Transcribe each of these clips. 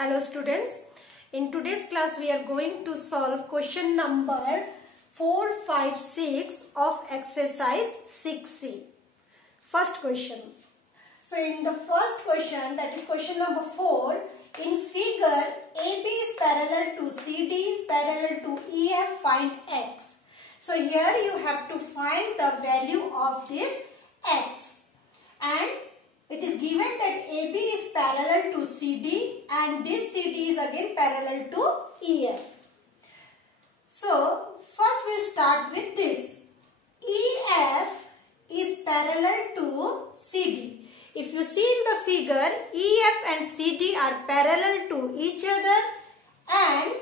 Hello students, in today's class we are going to solve question number 4, 5, 6 of exercise 6C. First question. So in the first question, that is question number 4, in figure AB is parallel to CD is parallel to EF, find X. So here you have to find the value of this X, and it is given that AB is parallel to CD and this CD is again parallel to EF. So first we start with this. EF is parallel to CD. If you see in the figure, EF and CD are parallel to each other and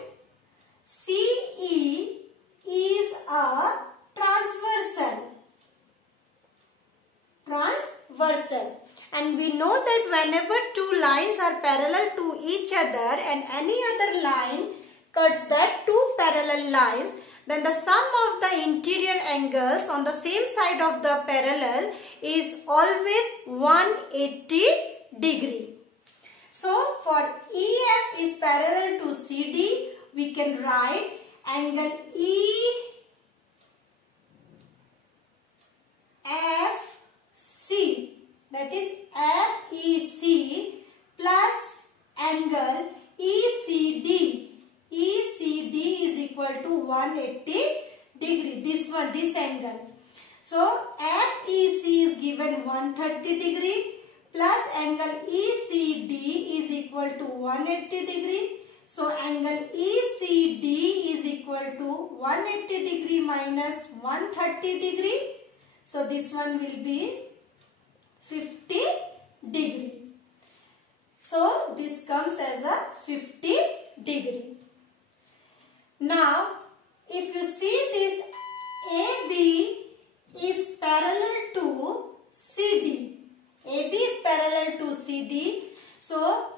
CE is a transversal. And we know that whenever two lines are parallel to each other and any other line cuts that two parallel lines, then the sum of the interior angles on the same side of the parallel is always 180 degree. So for EF is parallel to CD, we can write angle EFC, that is FEC plus angle ECD. ECD is equal to 180 degree. This angle. So FEC is given 130 degree plus angle ECD is equal to 180 degree. So angle ECD is equal to 180 degree minus 130 degree. So this one will be 50 degree. So this comes as a 50 degree. Now if you see this, AB is parallel to CD. AB is parallel to CD. So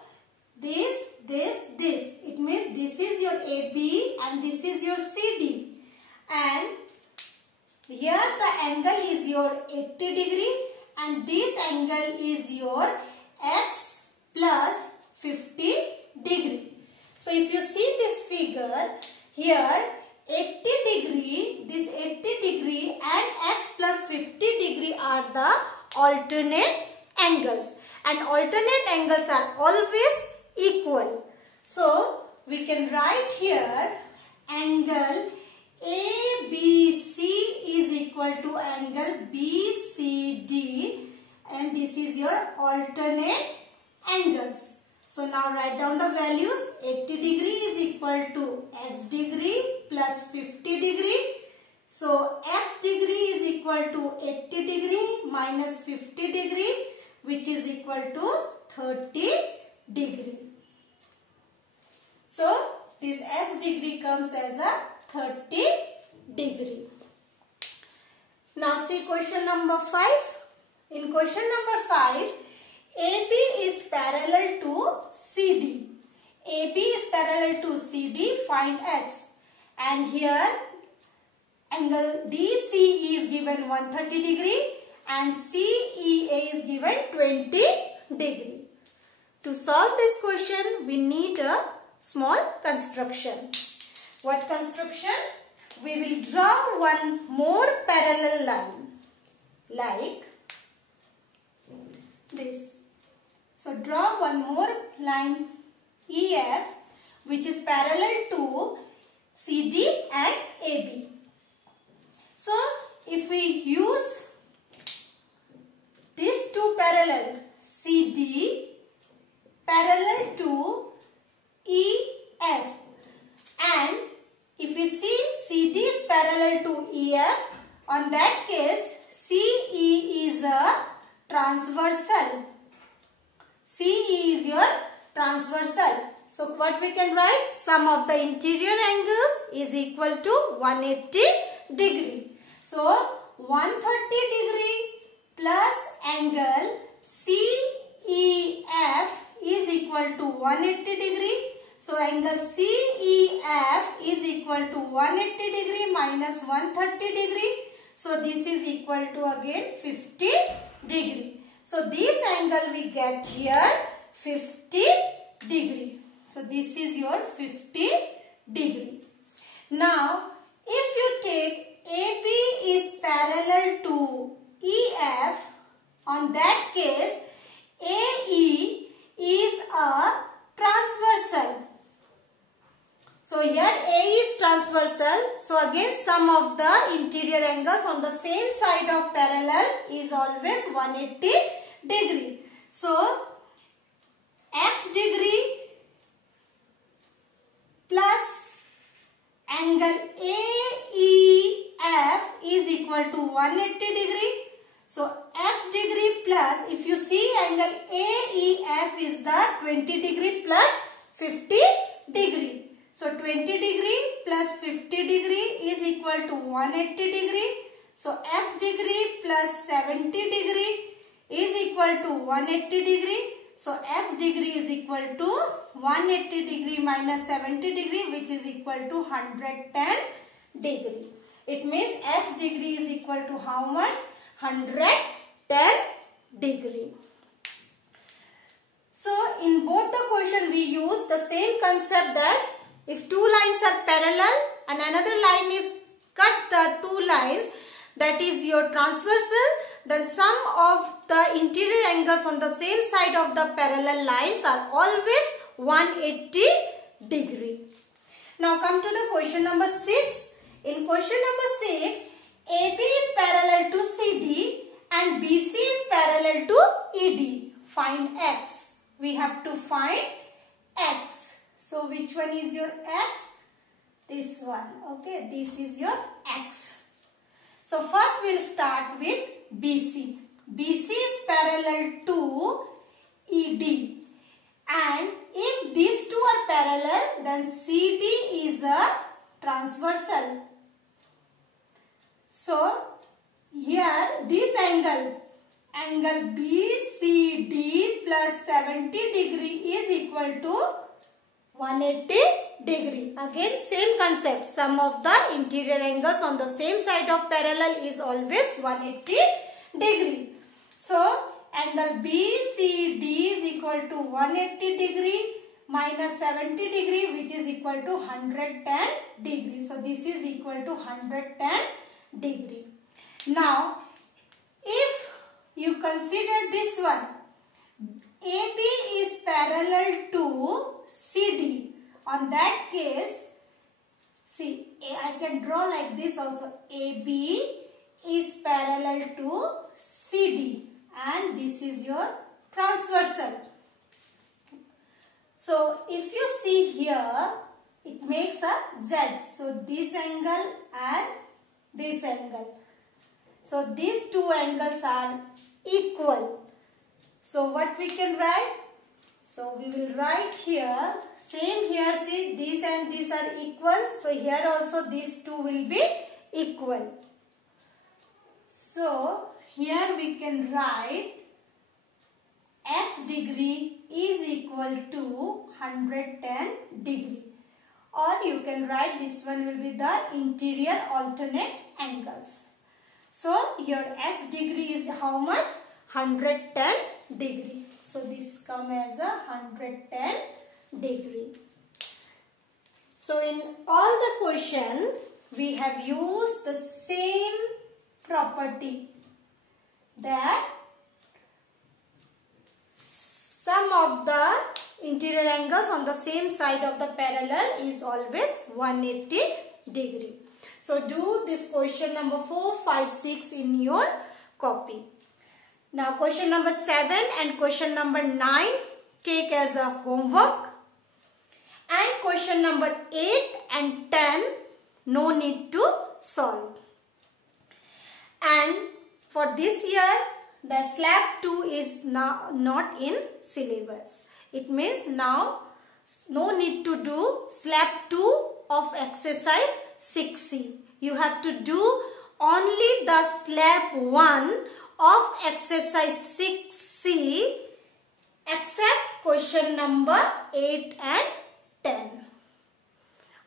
this. It means this is your AB and this is your CD. And here the angle is your 80 degree and this angle is your X plus 50 degree. So if you see this figure, here 80 degree, this 80 degree and X plus 50 degree are the alternate angles. And alternate angles are always equal. So we can write here angle ABC is equal to angle BCD, and this is your alternate angles. So now write down the values. 80 degree is equal to X degree plus 50 degree. So X degree is equal to 80 degree minus 50 degree, which is equal to 30 degree. So this X degree comes as a 30 degree. Now see question number 5. In question number 5, AB is parallel to CD. AB is parallel to CD, find X. And here angle DCE is given 130 degree and CEA is given 20 degree. To solve this question, we need a small construction. What construction? We will draw one more parallel line like this. So draw one more line EF which is parallel to CD and AB. So if we use these two parallel, CD parallel to EF, and if we see CD is parallel to EF, on that case CE is a transversal. CE is your transversal. So what we can write? Sum of the interior angles is equal to 180 degree. So 130 degree plus angle CEF is equal to 180 degree. So angle CEF is equal to 180 degree minus 130 degree. So this is equal to again 50 degree. So this angle we get here 50 degree. So this is your 50 degree. Now if you take AB is parallel to EF, on that case AE is a transversal. So here A is transversal. So again sum of the interior angles on the same side of parallel is always 180 degree. So x degree plus angle AEF is equal to 180 degree. So x degree plus, if you see angle AEF is the 20 degree plus 50 degree. So 20 degree plus 50 degree is equal to 180 degree. So x degree plus 70 degree is equal to 180 degree. So x degree is equal to 180 degree minus 70 degree, which is equal to 110 degree. It means x degree is equal to how much? 110 degree. So in both the question we use the same concept that if two lines are parallel and another line is cut the two lines, that is your transversal, then sum of the interior angles on the same side of the parallel lines are always 180 degree. Now come to the question number 6. In question number 6, AB is parallel to CD and BC is parallel to ED. Find x. We have to find x. So which one is your x? This one. Okay, this is your x. So first we'll start with BC. BC is parallel to ED. And if these two are parallel, then CD is a transversal. So here this angle BCD plus 70 degree is equal to 180 degree. Again same concept. Sum of the interior angles on the same side of parallel is always 180 degree. So angle BCD is equal to 180 degree minus 70 degree, which is equal to 110 degree. So this is equal to 110 degree. Now if you consider this one, AB is parallel to CD. On that case, see, I can draw like this also. AB is parallel to CD and this is your transversal. So if you see here, it makes a Z. So this angle and this angle. So these two angles are equal. So what we can write? So we will write here, same here, see these and these are equal. So here also these two will be equal. So here we can write x degree is equal to 110 degree. Or you can write this one will be the interior alternate angles. So your x degree is how much? 110 degree. So this comes as a 110 degree. So in all the question we have used the same property, that sum of the interior angles on the same side of the parallel is always 180 degree. So do this question number 4, 5, 6 in your copy. Now question number 7 and question number 9 take as a homework, and question number 8 and 10 no need to solve. And for this year the slab 2 is now not in syllabus. It means now no need to do slab 2 of exercise 6C. You have to do only the slab 1 of exercise 6C except question number 8 and 10.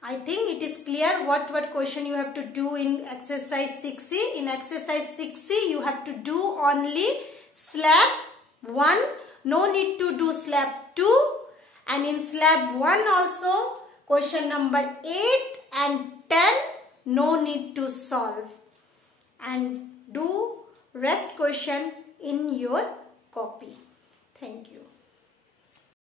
I think it is clear what question you have to do in exercise 6C. In exercise 6C you have to do only slab 1. No need to do slab 2. And in slab 1 also, question number 8 and 10, no need to solve. And do rest question in your copy. Thank you.